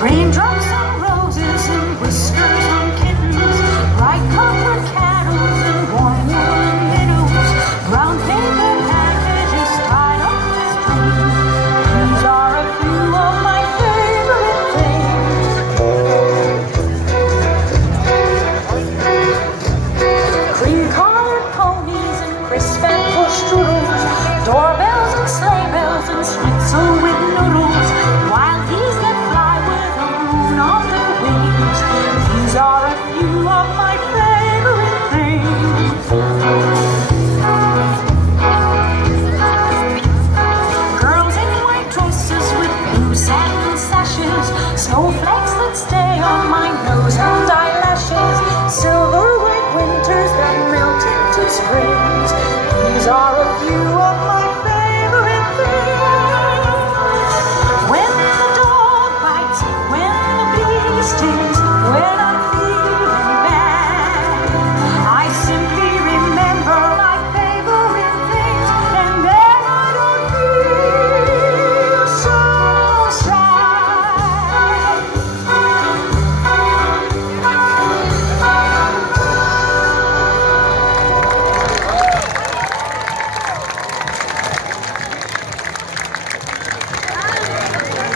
Raindrops and roses and whiskers on kittens, bright colored cattles and warm woolen minnows, brown paper packages tied up with strings. These are a few of my favorite things. Cream-colored ponies and crisp apple strudels, doorbells and sleigh bells and schnitzel with noodles, wild geese that fly with the moon on their wings. These are a few of my favorite things. Girls in white dresses with blue satin sashes, snowflakes that stay on my nose.